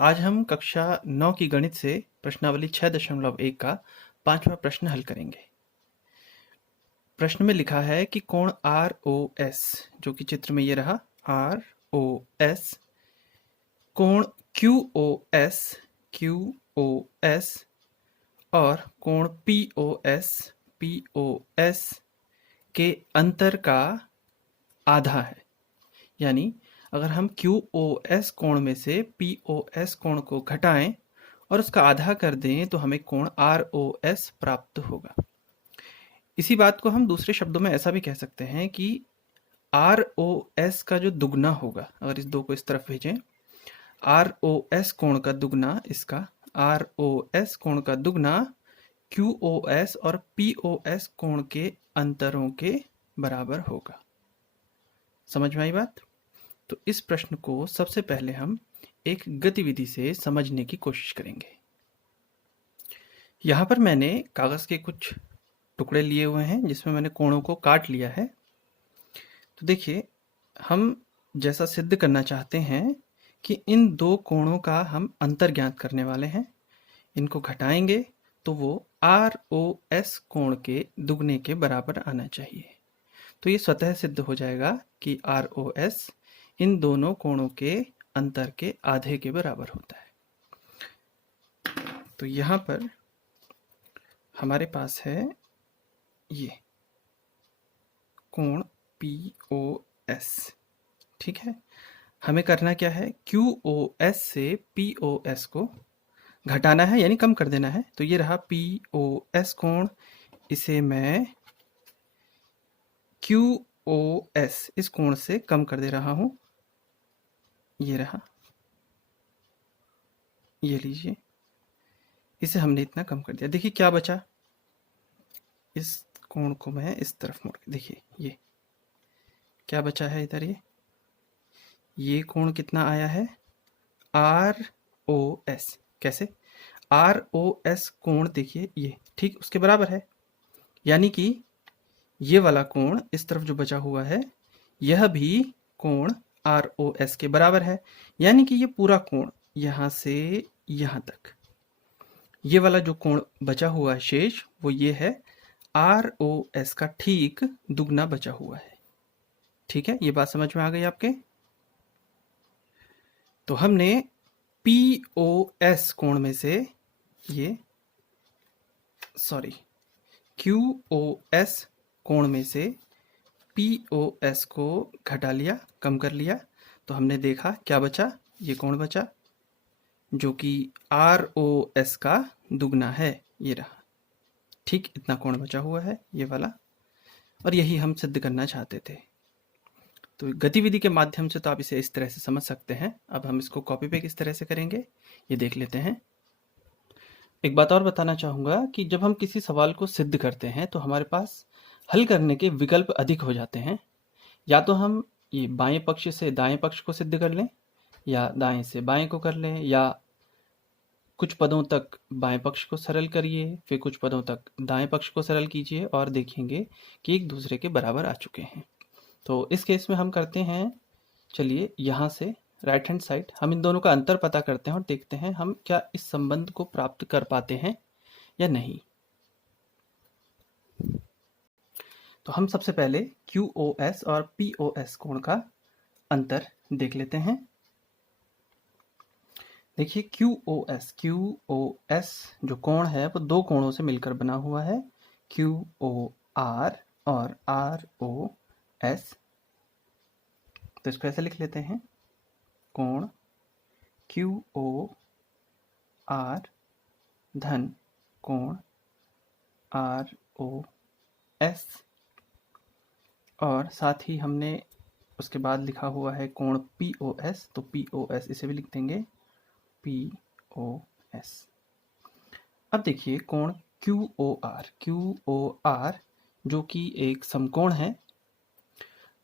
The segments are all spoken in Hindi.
आज हम कक्षा 9 की गणित से प्रश्नावली 6.1 का 5वां प्रश्न हल करेंगे। प्रश्न में लिखा है कि कोण ROS, जो कि चित्र में ये रहा ROS, कोण QOS और कोण POS के अंतर का आधा है। यानी अगर हम QOS कोण में से POS कोण को घटाएं और उसका आधा कर दें तो हमें कोण ROS प्राप्त होगा। इसी बात को हम दूसरे शब्दों में ऐसा भी कह सकते हैं कि ROS का जो दुगना होगा, अगर इस दो को इस तरफ भेजें, ROS कोण का दुगना, इसका ROS कोण का दुगना QOS और POS कोण के अंतरों के बराबर होगा। समझ में आई बात? तो इस प्रश्न को सबसे पहले हम एक गतिविधि से समझने की कोशिश करेंगे। यहाँ पर मैंने कागज़ के कुछ टुकड़े लिए हुए हैं जिसमें मैंने कोणों को काट लिया है। तो देखिए, हम जैसा सिद्ध करना चाहते हैं कि इन दो कोणों का हम अंतर ज्ञात करने वाले हैं। इनको घटाएंगे तो वो ROS कोण के दुगने के बराबर आना चाहिए। तो ये स्वतः सिद्ध हो जाएगा कि ROS इन दोनों कोणों के अंतर के आधे के बराबर होता है। तो यहाँ पर हमारे पास है ये कोण POS, ठीक है। हमें करना क्या है, QOS से POS को घटाना है, यानी कम कर देना है। तो ये रहा POS कोण, इसे मैं QOS इस कोण से कम कर दे रहा हूं। ये रहा, ये लीजिए, इसे हमने इतना कम कर दिया। देखिए क्या बचा, इस कोण को मैं इस तरफ मोड़ के देखिए, ये क्या बचा है इधर, ये कोण कितना आया है, ROS। कैसे, ROS कोण देखिए ये ठीक उसके बराबर है, यानी कि ये वाला कोण इस तरफ जो बचा हुआ है यह भी कोण ROS के बराबर है। यानी कि ये पूरा कोण यहाँ से यहाँ तक, ये वाला जो कोण बचा हुआ है शेष, वो ये है ROS का ठीक दुगना बचा हुआ है। ठीक है, ये बात समझ में आ गई आपके? तो हमने POS कोण में से ये QOS कोण में से POS को घटा लिया, कम कर लिया। तो हमने देखा क्या बचा, ये कोण बचा जो कि ROS का दुगना है, ये रहा। ठीक इतना कोण बचा हुआ है ये वाला, और यही हम सिद्ध करना चाहते थे। तो गतिविधि के माध्यम से तो आप इसे इस तरह से समझ सकते हैं। अब हम इसको कॉपी पे किस तरह से करेंगे ये देख लेते हैं। एक बात और बताना चाहूँगा कि जब हम किसी सवाल को सिद्ध करते हैं तो हमारे पास हल करने के विकल्प अधिक हो जाते हैं। या तो हम ये बाएं पक्ष से दाएं पक्ष को सिद्ध कर लें, या दाएं से बाएं को कर लें, या कुछ पदों तक बाएं पक्ष को सरल करिए, फिर कुछ पदों तक दाएं पक्ष को सरल कीजिए और देखेंगे कि एक दूसरे के बराबर आ चुके हैं। तो इस केस में हम करते हैं, चलिए यहाँ से राइट हैंड साइड हम इन दोनों का अंतर पता करते हैं और देखते हैं हम क्या इस संबंध को प्राप्त कर पाते हैं या नहीं। तो हम सबसे पहले QOS और POS कोण का अंतर देख लेते हैं। देखिए QOS जो कोण है वो दो कोणों से मिलकर बना हुआ है, QOR और ROS। तो इसको ऐसे लिख लेते हैं, कोण QOR धन कोण ROS, और साथ ही हमने उसके बाद लिखा हुआ है कोण POS, तो POS इसे भी लिख देंगे POS। अब देखिए कोण QOR जो कि एक समकोण है,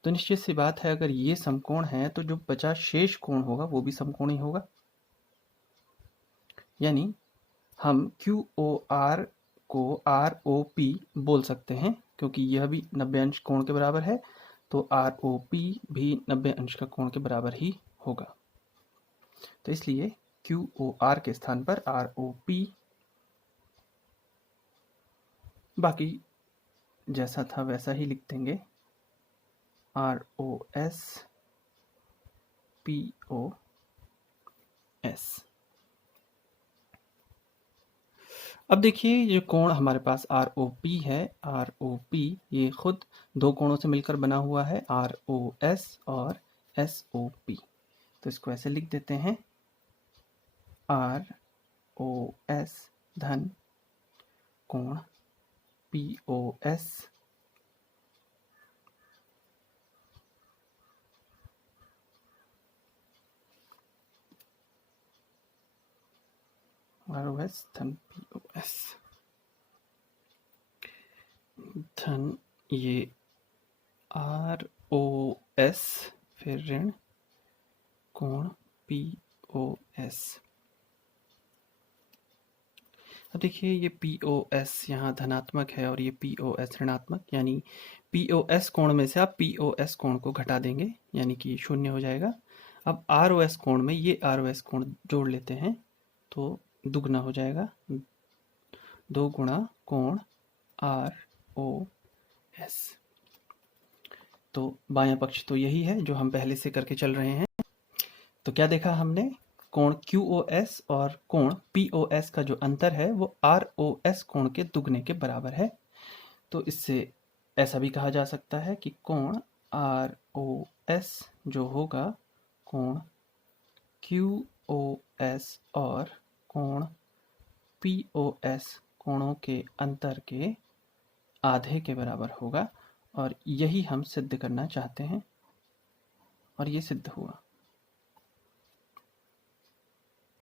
तो निश्चित सी बात है अगर ये समकोण है तो जो बचा शेष कोण होगा वो भी समकोण ही होगा। यानी हम QOR को ROP बोल सकते हैं, क्योंकि यह भी 90 अंश कोण के बराबर है, तो ROP भी 90 अंश का कोण के बराबर ही होगा। तो इसलिए QOR के स्थान पर ROP, बाकी जैसा था वैसा ही लिख देंगे, ROS POS। अब देखिए ये कोण हमारे पास ROP है, ROP ये खुद दो कोणों से मिलकर बना हुआ है, ROS और SOP। तो इसको ऐसे लिख देते हैं, ROS धन कोण POS ROS धन POS धन ये ROS फिर ऋण कोण POS। अब देखिए ये POS यहाँ धनात्मक है और ये POS ऋणात्मक, यानी POS कोण में से आप POS कोण को घटा देंगे, यानी कि शून्य हो जाएगा। अब ROS कोण में ये ROS कोण जोड़ लेते हैं तो दुगना हो जाएगा, 2 गुणा कोण ROS। तो बायां पक्ष तो यही है जो हम पहले से करके चल रहे हैं। तो क्या देखा हमने, कोण QOS और कोण POS का जो अंतर है वो ROS कोण के दुगने के बराबर है। तो इससे ऐसा भी कहा जा सकता है कि कोण ROS जो होगा कोण QOS और कोण POS कोणों के अंतर के आधे के बराबर होगा, और यही हम सिद्ध करना चाहते हैं और ये सिद्ध हुआ।